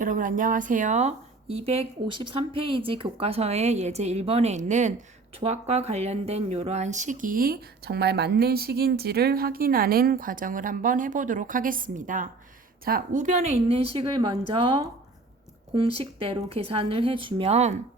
여러분 안녕하세요. 253페이지 교과서의 예제 1번에 있는 조합과 관련된 이러한 식이 정말 맞는 식인지를 확인하는 과정을 한번 해보도록 하겠습니다. 자, 우변에 있는 식을 먼저 공식대로 계산을 해주면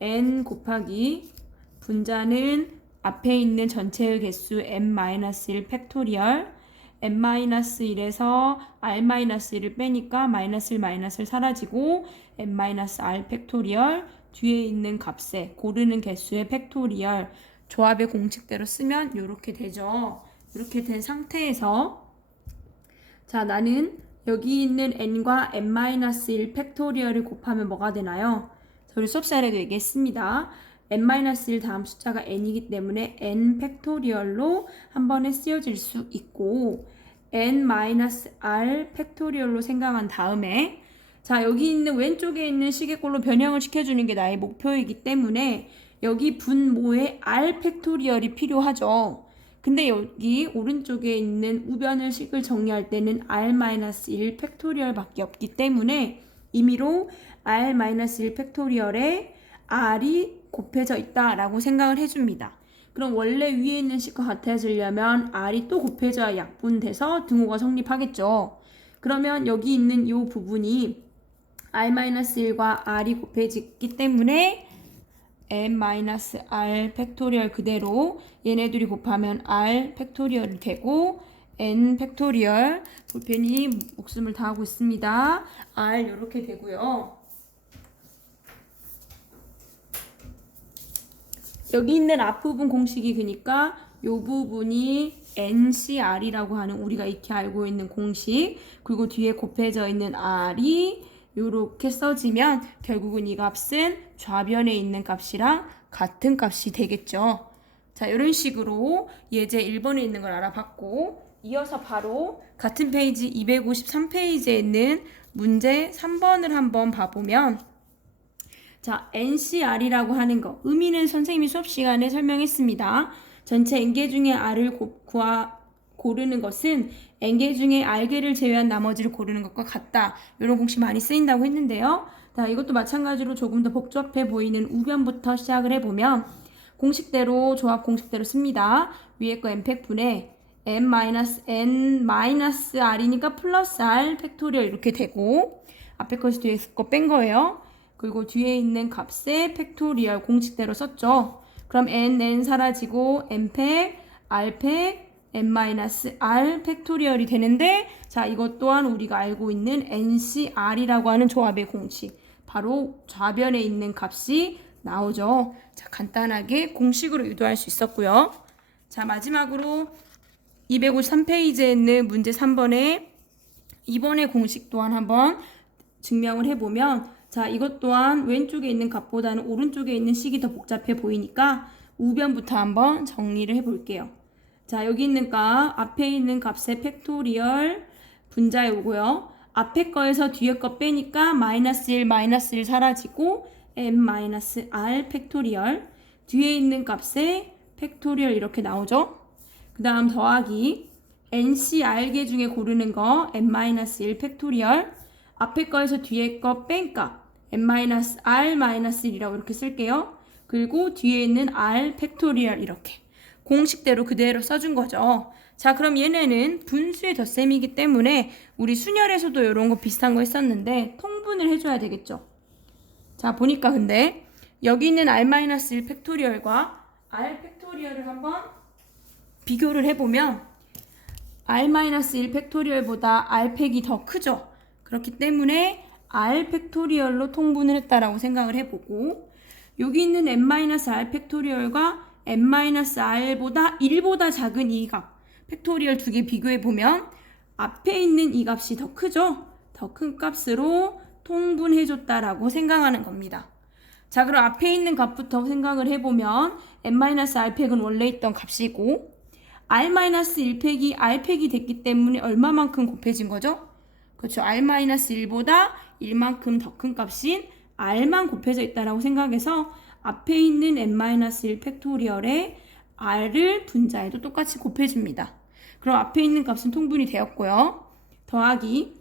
n 곱하기 분자는 앞에 있는 전체의 개수 n-1 팩토리얼 n-1에서 r-1을 빼니까 마이너스 1 마이너스 사라지고 n-r 팩토리얼 뒤에 있는 값에 고르는 개수의 팩토리얼 조합의 공식대로 쓰면 이렇게 되죠. 이렇게 된 상태에서 자 나는 여기 있는 n과 n-1 팩토리얼을 곱하면 뭐가 되나요? 자, 우리 수업 시간에도 얘기했습니다. N-1 다음 숫자가 n이기 때문에 n 팩토리얼로 한 번에 쓰여질 수 있고 n-r 팩토리얼로 생각한 다음에 자 여기 있는 왼쪽에 있는 시계꼴로 변형을 시켜주는 게 나의 목표이기 때문에 여기 분모에 r 팩토리얼이 필요하죠. 근데 여기 오른쪽에 있는 우변을 식을 정리할 때는 r-1 팩토리얼 밖에 없기 때문에 임의로 r-1 팩토리얼에 r이 곱해져 있다라고 생각을 해줍니다. 그럼 원래 위에 있는 식과 같아지려면 r이 또 곱해져야 약분돼서 등호가 성립하겠죠. 그러면 여기 있는 이 부분이 r-1과 r이 곱해지기 때문에 n-r 팩토리얼 그대로 얘네들이 곱하면 r 팩토리얼이 되고 n 팩토리얼 볼펜이 목숨을 다하고 있습니다. r 이렇게 되고요. 여기 있는 앞부분 공식이 그니까 요 부분이 NCR이라고 하는 우리가 익히 알고 있는 공식 그리고 뒤에 곱해져 있는 R이 이렇게 써지면 결국은 이 값은 좌변에 있는 값이랑 같은 값이 되겠죠. 자, 이런 식으로 예제 1번에 있는 걸 알아봤고 이어서 바로 같은 페이지 253페이지에 있는 문제 3번을 한번 봐보면 자, NCR이라고 하는 거 의미는 선생님이 수업 시간에 설명했습니다. 전체 n개 중에 r을 고, 구하, 고르는 것은 n개 중에 r개를 제외한 나머지를 고르는 것과 같다. 이런 공식 많이 쓰인다고 했는데요. 자, 이것도 마찬가지로 조금 더 복잡해 보이는 우변부터 시작을 해보면 공식대로 조합 공식대로 씁니다. 위에 거 n팩분의 n-n-r이니까 플러스 r 팩토리얼 이렇게 되고 앞에 것이 뒤에 거 뺀 거예요. 그리고 뒤에 있는 값의 팩토리얼 공식대로 썼죠. 그럼 n, n 사라지고 n팩, r팩, n-r 팩토리얼이 되는데 자 이것 또한 우리가 알고 있는 ncr이라고 하는 조합의 공식 바로 좌변에 있는 값이 나오죠. 자 간단하게 공식으로 유도할 수 있었고요. 자 마지막으로 253페이지에 있는 문제 3번에 2번의 공식 또한 한번 증명을 해보면 자 이것 또한 왼쪽에 있는 값보다는 오른쪽에 있는 식이 더 복잡해 보이니까 우변부터 한번 정리를 해 볼게요. 자 여기 있는 값 앞에 있는 값의 팩토리얼 분자에 오고요. 앞에 거에서 뒤에 거 빼니까 마이너스 1 마이너스 1 사라지고 m 마이너스 r 팩토리얼 뒤에 있는 값의 팩토리얼 이렇게 나오죠. 그 다음 더하기 NCR개 중에 고르는 거 n-1 팩토리얼 앞에 거에서 뒤에 거 뺀값 n-r-1이라고 이렇게 쓸게요. 그리고 뒤에 있는 r 팩토리얼 이렇게 공식대로 그대로 써준 거죠. 자 그럼 얘네는 분수의 덧셈이기 때문에 우리 순열에서도 이런 거 비슷한 거 했었는데 통분을 해줘야 되겠죠. 자 보니까 근데 여기 있는 r-1 팩토리얼과 r 팩토리얼을 한번 비교를 해보면 r-1 팩토리얼보다 r 팩이 더 크죠. 그렇기 때문에 r 팩토리얼로 통분을 했다라고 생각을 해보고 여기 있는 n-r 팩토리얼과 n-r보다 1보다 작은 이 값 팩토리얼 두 개 비교해 보면 앞에 있는 이 값이 더 크죠? 더 큰 값으로 통분해 줬다라고 생각하는 겁니다. 자, 그럼 앞에 있는 값부터 생각을 해 보면 n-r팩은 원래 있던 값이고 r-1팩이 r팩이 됐기 때문에 얼마만큼 곱해진 거죠? 그렇죠. r-1보다 1만큼 더 큰 값인 r만 곱해져 있다라고 생각해서 앞에 있는 n-1 팩토리얼에 r을 분자에도 똑같이 곱해줍니다. 그럼 앞에 있는 값은 통분이 되었고요. 더하기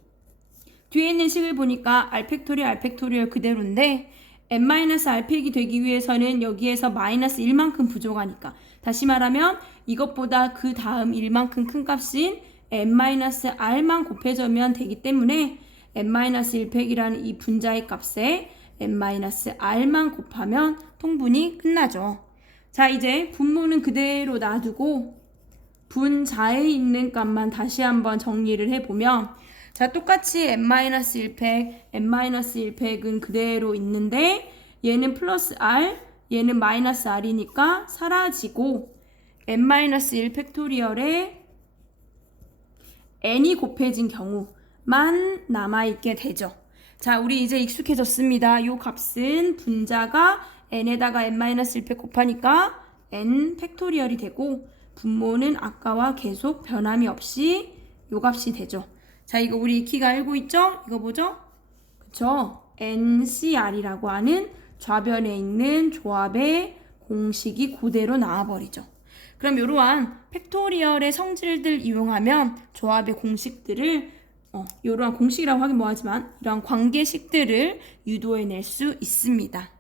뒤에 있는 식을 보니까 r 팩토리얼 r 팩토리얼 그대로인데 n-r팩이 되기 위해서는 여기에서 마이너스 1만큼 부족하니까 다시 말하면 이것보다 그 다음 1만큼 큰 값인 n-r만 곱해주면 되기 때문에 n-1팩이라는 이 분자의 값에 n-r만 곱하면 통분이 끝나죠. 자 이제 분모는 그대로 놔두고 분자에 있는 값만 다시 한번 정리를 해보면 자 똑같이 n-1팩, n-1팩은 그대로 있는데 얘는 플러스 r, 얘는 마이너스 r이니까 사라지고 n-1 팩토리얼에 n이 곱해진 경우만 남아있게 되죠. 자, 우리 이제 익숙해졌습니다. 요 값은 분자가 n에다가 n-1팩 곱하니까 n 팩토리얼이 되고 분모는 아까와 계속 변함이 없이 요 값이 되죠. 자, 이거 우리 익히가 알고 있죠? 이거 뭐죠? 그쵸? NCR이라고 하는 좌변에 있는 조합의 공식이 그대로 나와버리죠. 그럼 이러한 팩토리얼의 성질들 이용하면 조합의 공식들을 어, 이러한 공식이라고 하긴 뭐하지만 이러한 관계식들을 유도해낼 수 있습니다.